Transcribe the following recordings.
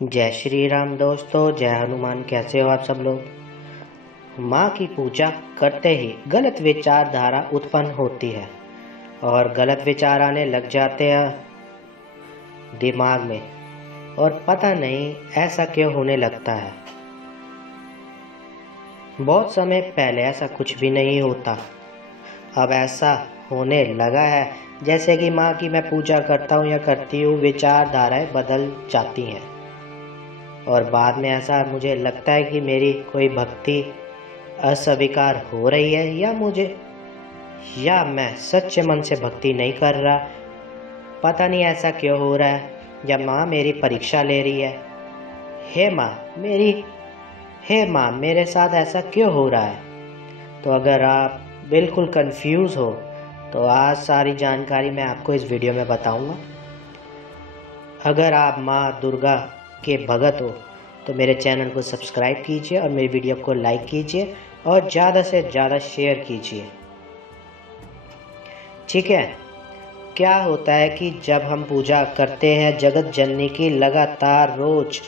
जय श्री राम दोस्तों, जय हनुमान। कैसे हो आप सब लोग। माँ की पूजा करते ही गलत विचारधारा उत्पन्न होती है और गलत विचार आने लग जाते हैं दिमाग में, और पता नहीं ऐसा क्यों होने लगता है। बहुत समय पहले ऐसा कुछ भी नहीं होता, अब ऐसा होने लगा है। जैसे कि माँ की मैं पूजा करता हूँ या करती हूँ, विचारधाराएं बदल जाती हैं और बाद में ऐसा मुझे लगता है कि मेरी कोई भक्ति अस्वीकार हो रही है, या मैं सच्चे मन से भक्ति नहीं कर रहा। पता नहीं ऐसा क्यों हो रहा है, या माँ मेरी परीक्षा ले रही है। हे माँ मेरे साथ ऐसा क्यों हो रहा है। तो अगर आप बिल्कुल कंफ्यूज हो तो आज सारी जानकारी मैं आपको इस वीडियो में बताऊंगा। अगर आप माँ दुर्गा के भगत हो तो मेरे चैनल को सब्सक्राइब कीजिए और मेरी वीडियो को लाइक कीजिए और ज़्यादा से ज़्यादा शेयर कीजिए। ठीक है। क्या होता है कि जब हम पूजा करते हैं जगत जननी की, लगातार रोज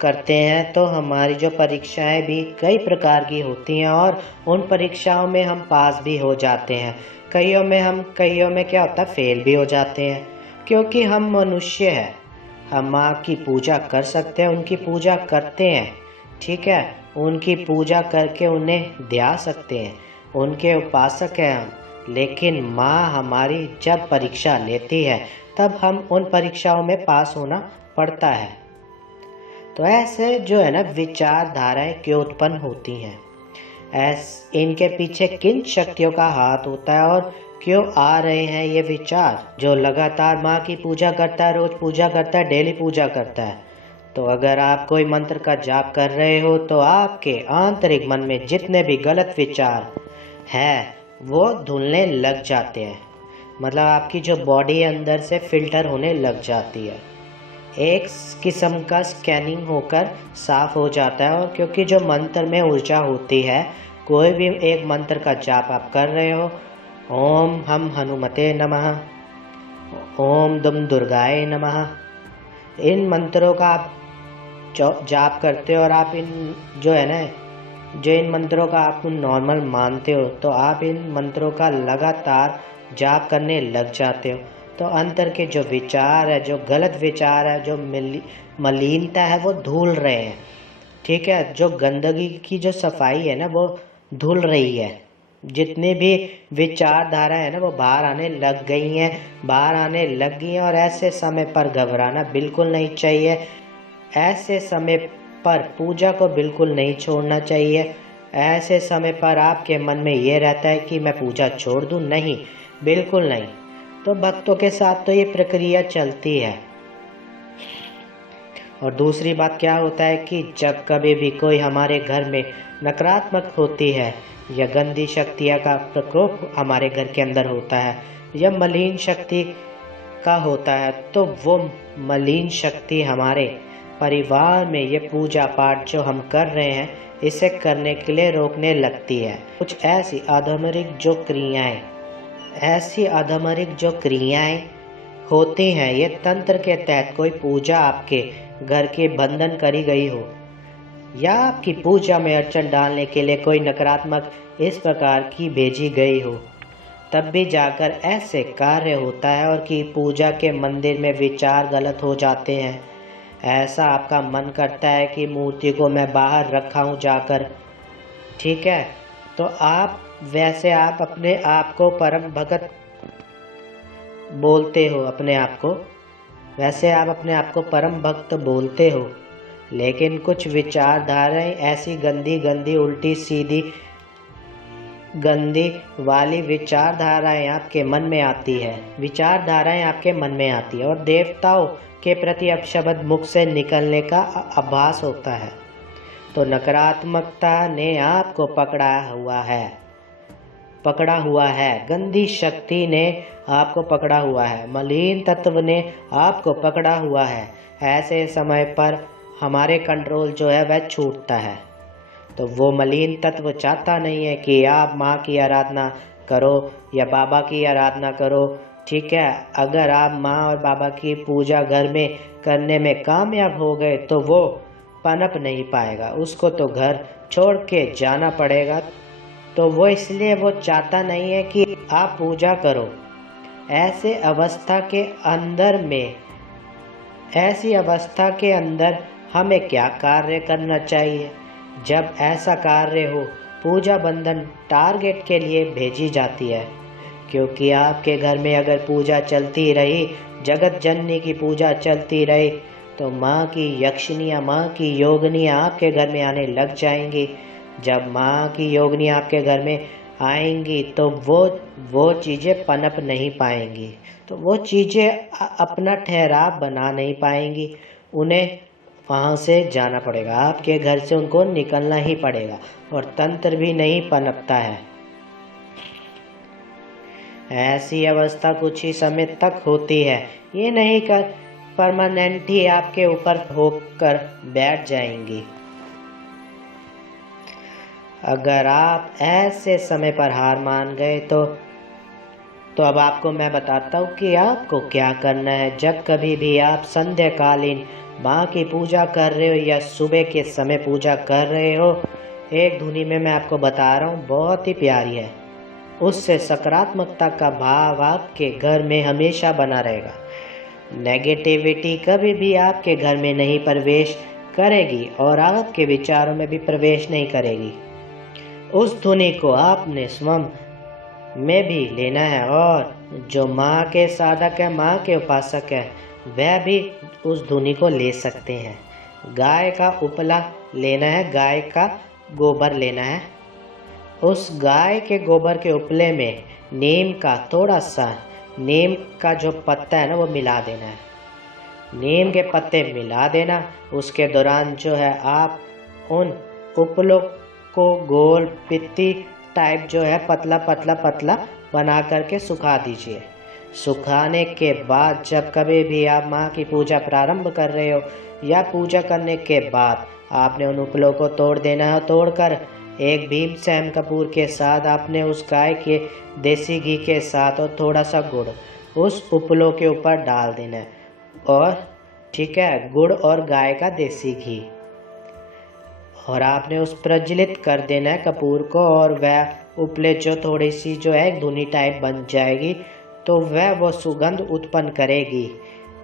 करते हैं, तो हमारी जो परीक्षाएं भी कई प्रकार की होती हैं और उन परीक्षाओं में हम पास भी हो जाते हैं। कईयों में क्या होता है, फेल भी हो जाते हैं, क्योंकि हम मनुष्य हैं। हम माँ की पूजा कर सकते हैं, उनकी पूजा करते हैं। ठीक है, उनकी पूजा करके उन्हें ध्या सकते हैं, उनके उपासक हैं हम। लेकिन माँ हमारी जब परीक्षा लेती है तब हम उन परीक्षाओं में पास होना पड़ता है। तो ऐसे जो है ना, विचारधाराएं क्यों उत्पन्न होती हैं, इनके पीछे किन शक्तियों का हाथ होता है और क्यों आ रहे हैं ये विचार। जो लगातार माँ की पूजा करता है, रोज पूजा करता है, डेली पूजा करता है, तो अगर आप कोई मंत्र का जाप कर रहे हो तो आपके आंतरिक मन में जितने भी गलत विचार हैं वो धुलने लग जाते हैं। मतलब आपकी जो बॉडी अंदर से फिल्टर होने लग जाती है, एक किस्म का स्कैनिंग होकर साफ हो जाता है। और क्योंकि जो मंत्र में ऊर्जा होती है, कोई भी एक मंत्र का जाप आप कर रहे हो, ओम हम हनुमते नमः, ओम दुम दुर्गाए नमः, इन मंत्रों का आप जाप करते हो और आप इन मंत्रों का आप नॉर्मल मानते हो, तो आप इन मंत्रों का लगातार जाप करने लग जाते हो। तो अंतर के जो विचार है, जो गलत विचार है, जो मलिनता है, वो धुल रहे हैं। ठीक है, जो गंदगी की जो सफाई है ना, वो धुल रही है। जितनी भी विचारधारा है ना, वो बाहर आने लग गई हैं, और ऐसे समय पर घबराना बिल्कुल नहीं चाहिए। ऐसे समय पर पूजा को बिल्कुल नहीं छोड़ना चाहिए। ऐसे समय पर आपके मन में ये रहता है कि मैं पूजा छोड़ दूं, नहीं, बिल्कुल नहीं। तो भक्तों के साथ तो ये प्रक्रिया चलती है। और दूसरी बात क्या होता है कि जब कभी भी कोई हमारे घर में नकारात्मक होती है या गंदी शक्तियाँ का प्रकोप हमारे घर के अंदर होता है या मलिन शक्ति का होता है, तो वो मलिन शक्ति हमारे परिवार में ये पूजा पाठ जो हम कर रहे हैं इसे करने के लिए रोकने लगती है। कुछ ऐसी अधमरिक जो क्रियाएं होती हैं, ये तंत्र के तहत कोई पूजा आपके घर के बंधन करी गई हो, या आपकी पूजा में अड़चन डालने के लिए कोई नकारात्मक इस प्रकार की भेजी गई हो, तब भी जाकर ऐसे कार्य होता है और कि पूजा के मंदिर में विचार गलत हो जाते हैं। ऐसा आपका मन करता है कि मूर्ति को मैं बाहर रखा हूँ जाकर। ठीक है, तो आप अपने आप को परम भगत बोलते हो, अपने आप को परम भक्त बोलते हो, लेकिन कुछ विचारधाराएं ऐसी गंदी उल्टी सीधी गंदी वाली विचारधाराएं आपके मन में आती है और देवताओं के प्रति अपशब्द मुख से निकलने का आभास होता है। तो नकारात्मकता ने आपको पकड़ा हुआ है, गंदी शक्ति ने आपको पकड़ा हुआ है, मलिन तत्व ने आपको पकड़ा हुआ है। ऐसे समय पर हमारे कंट्रोल जो है वह छूटता है। तो वो मलिन तत्व चाहता नहीं है कि आप माँ की आराधना करो या बाबा की आराधना करो ठीक है, अगर आप माँ और बाबा की पूजा घर में करने में कामयाब हो गए तो वो पनप नहीं पाएगा, उसको तो घर छोड़ के जाना पड़ेगा। तो वो इसलिए वो चाहता नहीं है कि आप पूजा करो। ऐसे अवस्था के अंदर में ऐसी अवस्था के अंदर हमें क्या कार्य करना चाहिए? जब ऐसा कार्य हो, पूजा बंधन टारगेट के लिए भेजी जाती है, क्योंकि आपके घर में अगर पूजा चलती रही, जगत जननी की पूजा चलती रही, तो माँ की यक्षिनियाँ, माँ की योगनियाँ आपके घर में आने लग जाएंगी। जब माँ की योगनियाँ आपके घर में आएंगी तो वो चीज़ें पनप नहीं पाएंगी, तो वो चीज़ें अपना ठहराव बना नहीं पाएंगी। उन्हें वहाँ से जाना पड़ेगा, आपके घर से उनको निकलना ही पड़ेगा, और तंत्र भी नहीं पनपता है। ऐसी अवस्था कुछ ही समय तक होती है, ये नहीं कर परमानेंट ही आपके ऊपर होकर बैठ जाएंगी। अगर आप ऐसे समय पर हार मान गए तो अब आपको मैं बताता हूँ कि आपको क्या करना है। जब कभी भी आप संध्याकालीन माँ की पूजा कर रहे हो या सुबह के समय पूजा कर रहे हो, एक धुनी में मैं आपको बता रहा हूँ, बहुत ही प्यारी है। उससे सकारात्मकता का भाव आपके घर में हमेशा बना रहेगा। नेगेटिविटी कभी भी आपके घर में नहीं प्रवेश करेगी और आपके विचारों में भी प्रवेश नहीं करेगी। उस धुनी को आपने स्वयं में भी लेना है, और जो माँ के साधक है, माँ के उपासक है, वह भी उस धुनी को ले सकते हैं। गाय का उपला लेना है, गाय का गोबर लेना है। उस गाय के गोबर के उपले में नीम का थोड़ा सा, नीम का जो पत्ता है ना, वो मिला देना है। नीम के पत्ते मिला देना। उसके दौरान जो है आप उन उपलों को गोल पित्ती टाइप जो है पतला पतला पतला बना करके सुखा दीजिए। सुखाने के बाद जब कभी भी आप माँ की पूजा प्रारंभ कर रहे हो या पूजा करने के बाद आपने उन उपलों को तोड़ देना है। तोड़कर एक भीमसेन कपूर के साथ आपने उस गाय के देसी घी के साथ और थोड़ा सा गुड़ उस उपलों के ऊपर डाल देना है। और ठीक है, गुड़ और गाय का देसी घी, और आपने उस प्रज्वलित कर देना है कपूर को, और वह उपले जो थोड़ी सी जो है धुनी टाइप बन जाएगी, तो वह वो सुगंध उत्पन्न करेगी।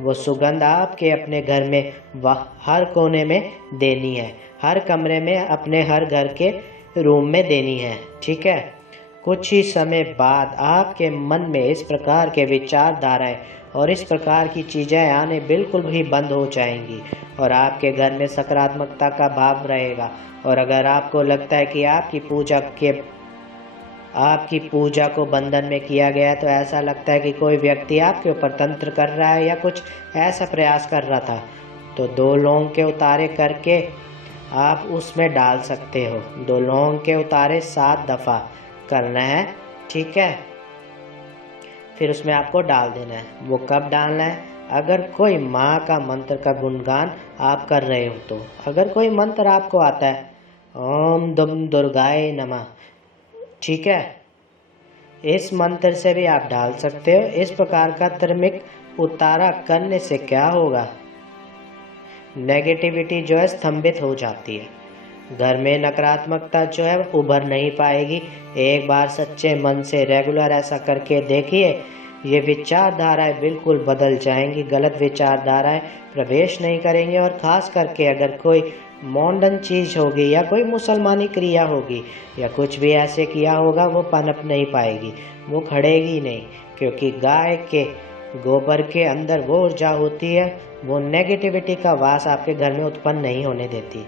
वो सुगंध आपके अपने घर में हर कोने में देनी है, हर कमरे में, अपने हर घर के रूम में देनी है। ठीक है, कुछ ही समय बाद आपके मन में इस प्रकार के विचारधाराएं और इस प्रकार की चीज़ें आने बिल्कुल भी बंद हो जाएंगी, और आपके घर में सकारात्मकता का भाव रहेगा। और अगर आपको लगता है कि आपकी पूजा को बंधन में किया गया है, तो ऐसा लगता है कि कोई व्यक्ति आपके ऊपर तंत्र कर रहा है या कुछ ऐसा प्रयास कर रहा था, तो 2 लौंग के उतारे करके आप उसमें डाल सकते हो। 2 लौंग के उतारे 7 दफ़ा करना है। ठीक है, फिर उसमें आपको डाल देना है। वो कब डालना है? अगर कोई माँ का मंत्र का गुणगान आप कर रहे हो तो। अगर कोई मंत्र आपको आता है, ओम दुम दुर्गाय नमः, ठीक है, इस मंत्र से भी आप डाल सकते हो। इस प्रकार का क्रमिक उतारा करने से क्या होगा, नेगेटिविटी जो है स्तंभित हो जाती है। घर में नकारात्मकता जो है उभर नहीं पाएगी। एक बार सच्चे मन से रेगुलर ऐसा करके देखिए, ये विचारधाराएं बिल्कुल बदल जाएंगी। गलत विचारधाराएं प्रवेश नहीं करेंगे, और ख़ास करके अगर कोई मॉडर्न चीज़ होगी या कोई मुसलमानी क्रिया होगी या कुछ भी ऐसे किया होगा, वो पनप नहीं पाएगी, वो खड़ेगी नहीं, क्योंकि गाय के गोबर के अंदर वो ऊर्जा होती है, वो नेगेटिविटी का वास आपके घर में उत्पन्न नहीं होने देती।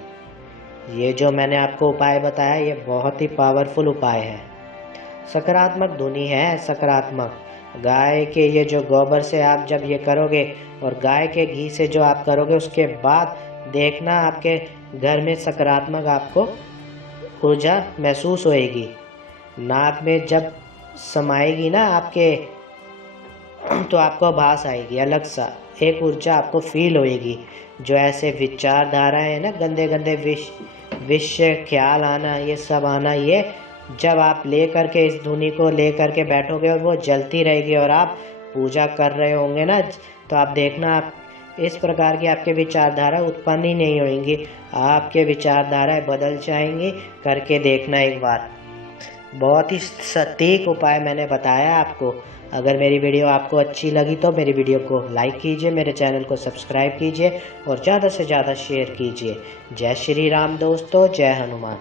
ये जो मैंने आपको उपाय बताया, ये बहुत ही पावरफुल उपाय है। सकारात्मक धुनी है, सकारात्मक। गाय के ये जो गोबर से आप जब ये करोगे और गाय के घी से जो आप करोगे, उसके बाद देखना आपके घर में सकारात्मक आपको ऊर्जा महसूस होएगी। नाक में जब समाएगी ना आपके, तो आपको आभास आएगी, अलग सा एक ऊर्जा आपको फील होएगी। जो ऐसे विचारधाराएं है ना, गंदे गंदे विषय ख्याल आना, ये सब आना, ये जब आप ले करके इस धुनी को ले करके बैठोगे और वो जलती रहेगी और आप पूजा कर रहे होंगे ना, तो आप देखना आप इस प्रकार की आपके विचारधारा उत्पन्न ही नहीं होंगी, आपके विचारधाराएं बदल जाएंगी। करके देखना एक बार। बहुत ही सटीक उपाय मैंने बताया आपको। अगर मेरी वीडियो आपको अच्छी लगी तो मेरी वीडियो को लाइक कीजिए, मेरे चैनल को सब्सक्राइब कीजिए और ज़्यादा से ज़्यादा शेयर कीजिए। जय श्री राम दोस्तों, जय हनुमान।